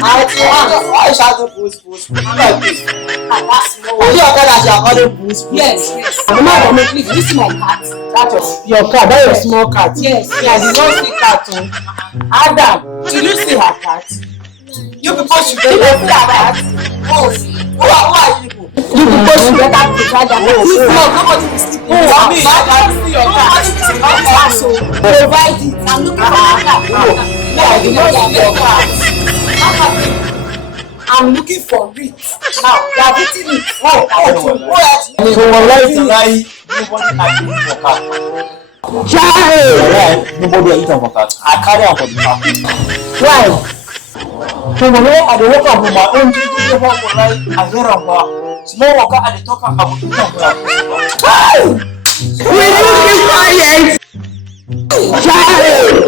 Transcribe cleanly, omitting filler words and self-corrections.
Why you shouting boost? I'm like this. That's small. You are that you are calling boost. Yes. I'm not gonna make this is my cat. That's your cat. That's your small cat. Yes. Yeah, you don't see cat too. Adam, did you see her cat? You people should get see her cat. Oh, who are you people? You people should get that picture. No, nobody is sleeping. Oh, me, I can't see your cat. Nobody is cat. So provide it. I'm looking for my cat. No, I do not see your cat. I'm looking for it. Now, you are eating it. Oh, nobody can eat for cat. Child! Nobody eat for cat. I carry on for the cat. Why? So when I wake up from my own duty, I hear about small worker and they talk about it. Child! Will you keep quiet? Child!